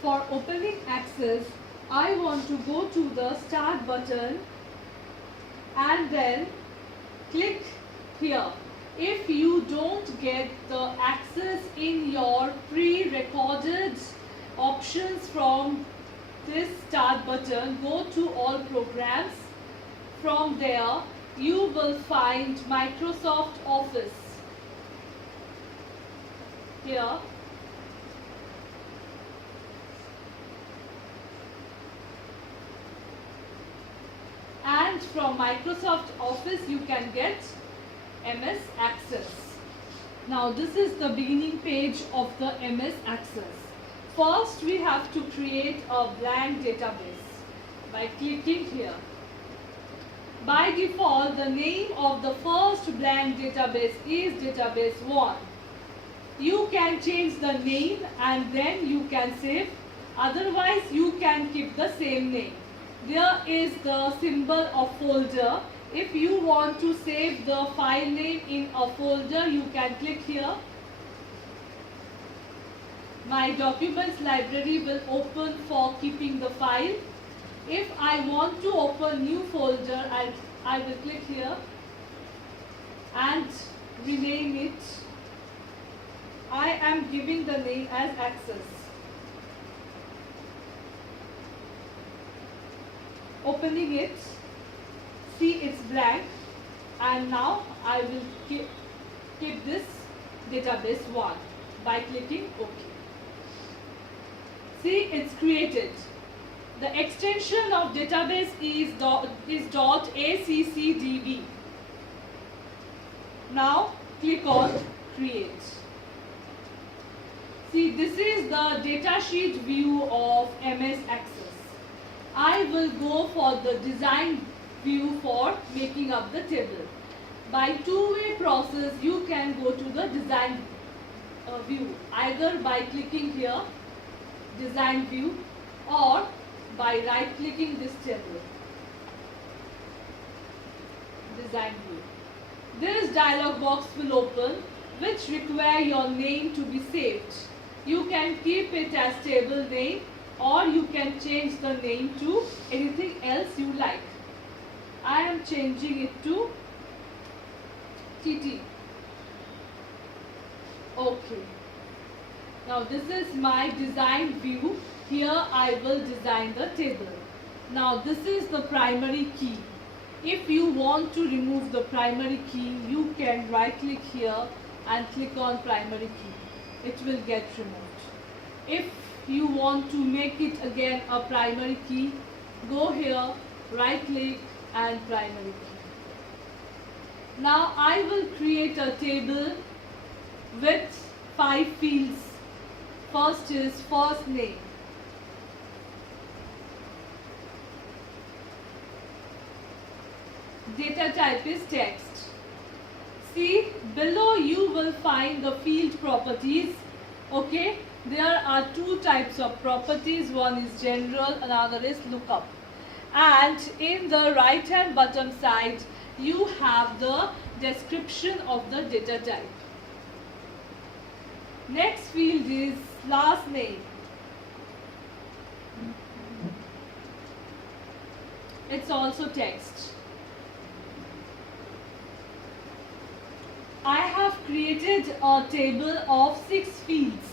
For opening Access, I want to go to the Start button and then click here. If you don't get the access in your pre-recorded options from this Start button, go to All Programs. From there, you will find Microsoft Office. Here, and from Microsoft Office you can get MS Access. Now this is the beginning page of the MS Access. First we have to create a blank database by clicking here. By default, the name of the first blank database is database 1. You can change the name and then you can save. Otherwise you can keep the same name. There is the symbol of folder. If you want to save the file name in a folder, you can click here. My documents library will open for keeping the file. If I want to open new folder, I will click here and rename it. I am giving the name as Access. Opening it, see it's blank, and now I will keep this database 1 by clicking OK. See, it's created. The extension of database is .accdb. Now click on Create. See, this is the datasheet view of MS Access. I will go for the design view for making up the table. By two-way process, you can go to the design view, either by clicking here, design view, or by right-clicking this table, design view. This dialog box will open, which require your name to be saved. You can keep it as table name, or you can change the name to anything else you like. I am changing it to TT. Okay. Now this is my design view. Here I will design the table. Now this is the primary key. If you want to remove the primary key, you can right click here and click on primary key. It will get removed. If you want to make it again a primary key, go here, right click and primary key. Now I will create a table with 5 fields. First is first name. Data type is text. See, below you will find the field properties. Okay, there are two types of properties. One is general, another is lookup. And in the right hand bottom side, you have the description of the data type. Next field is last name. It's also text. I have created a table of 6 fields.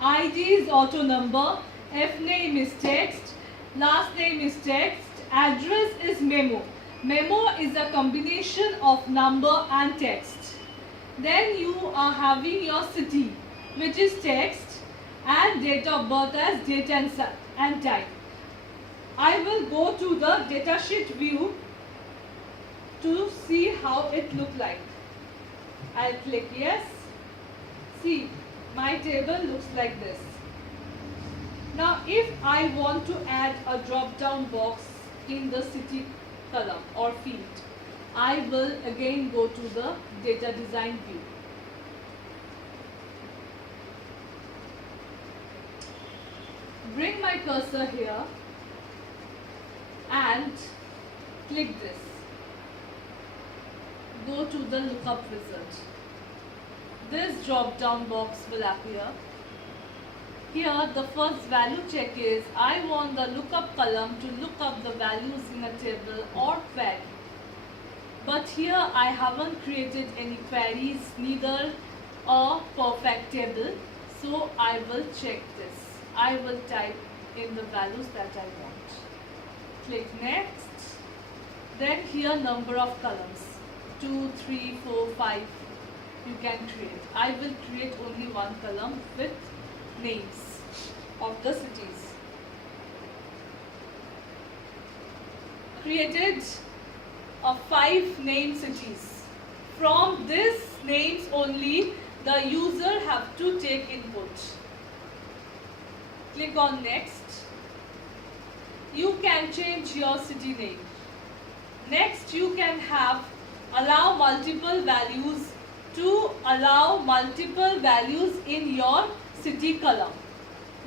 ID is auto number, F name is text, last name is text, address is memo. Memo is a combination of number and text. Then you are having your city, which is text, and date of birth as date and time. I will go to the datasheet view to see how it looks like. I'll click yes. See, my table looks like this. Now if I want to add a drop down box in the city column or field, I will again go to the data design view. Bring my cursor here and click this. Go to the lookup wizard. This drop down box will appear. Here the first value check is I want the lookup column to look up the values in a table or query. But here I haven't created any queries, neither a perfect table. So I will check this. I will type in the values that I want. Click next. Then here number of columns. 2, 3, 4, 5 you can create. I will create only one column with names of the cities. Created 5 named cities. From these names only the user have to take input. Click on next. You can change your city name. Next you can have allow multiple values to allow multiple values in your city column.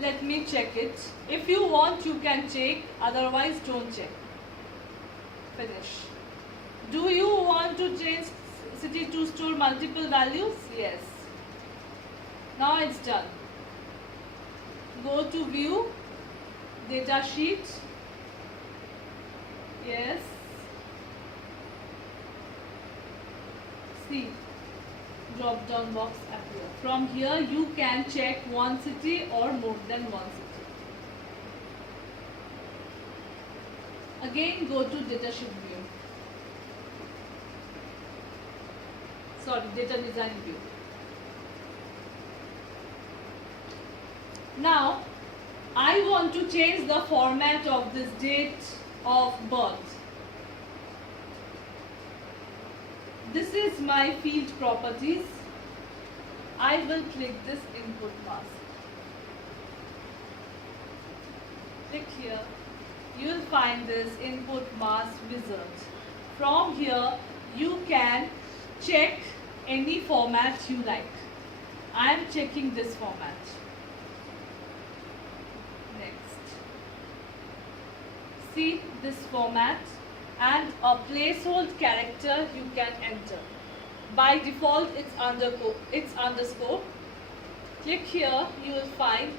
Let me check it. If you want you can check, otherwise don't check. Finish. Do you want to change city to store multiple values? Yes. Now it's done. Go to view, data sheet. Yes. See, drop down box appear. From here you can check one city or more than one city. Again go to data sheet view. Sorry, data design view. Now I want to change the format of this date of birth. This is my field properties. I will click this input mask. Click here. You will find this input mask wizard. From here you can check any format you like. I am checking this format. Next. See this format and a placeholder character you can enter. By default it's underscore. Click here, you will find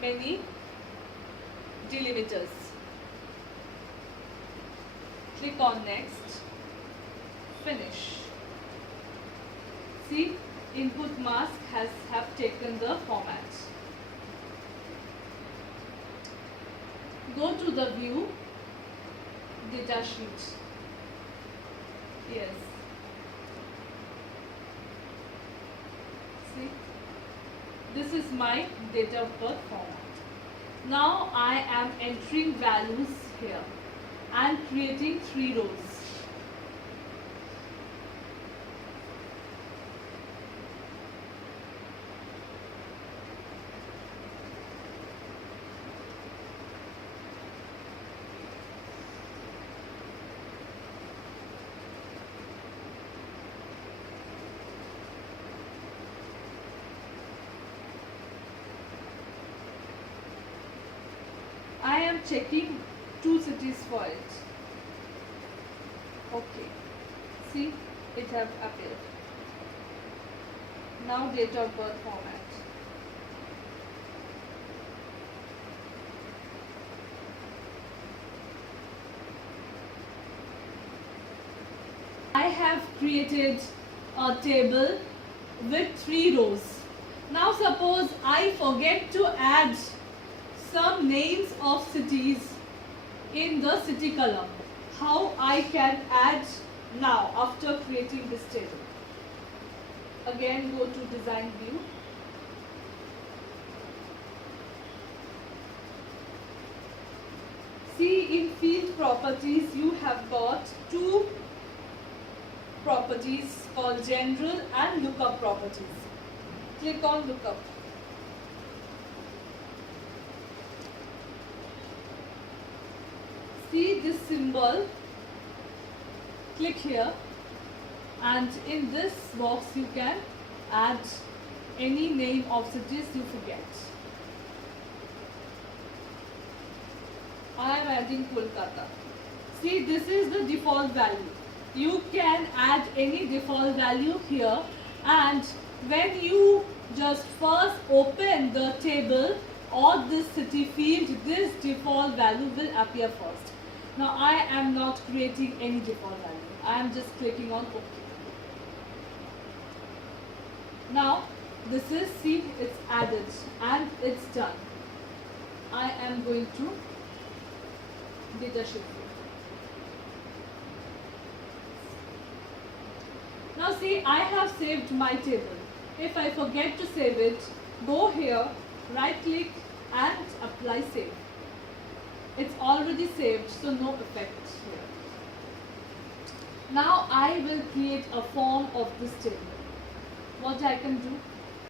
many delimiters. Click on next. Finish. See, input mask have taken the format. Go to the view, data sheet. Yes. See, this is my date of birth format. Now I am entering values here and creating 3 rows. I am checking 2 cities for it. Okay. See, it have appeared. Now date of birth format. I have created a table with 3 rows. Now suppose I forget to add some names of cities in the city column. How I can add now after creating this table? Again go to design view. See, in field properties you have got 2 properties called general and lookup properties. Click on lookup. See this symbol, click here, and in this box you can add any name of cities you forget. I am adding Kolkata. See, this is the default value. You can add any default value here, and when you just first open the table, or this city field, this default value will appear first. Now I am not creating any default value. I am just clicking on OK. Now this is, see, it's added and it's done. I am going to data sheet. Now see, I have saved my table. If I forget to save it, go here, right click and apply save. It's already saved, so no effect here. Now I will create a form of this table. What I can do?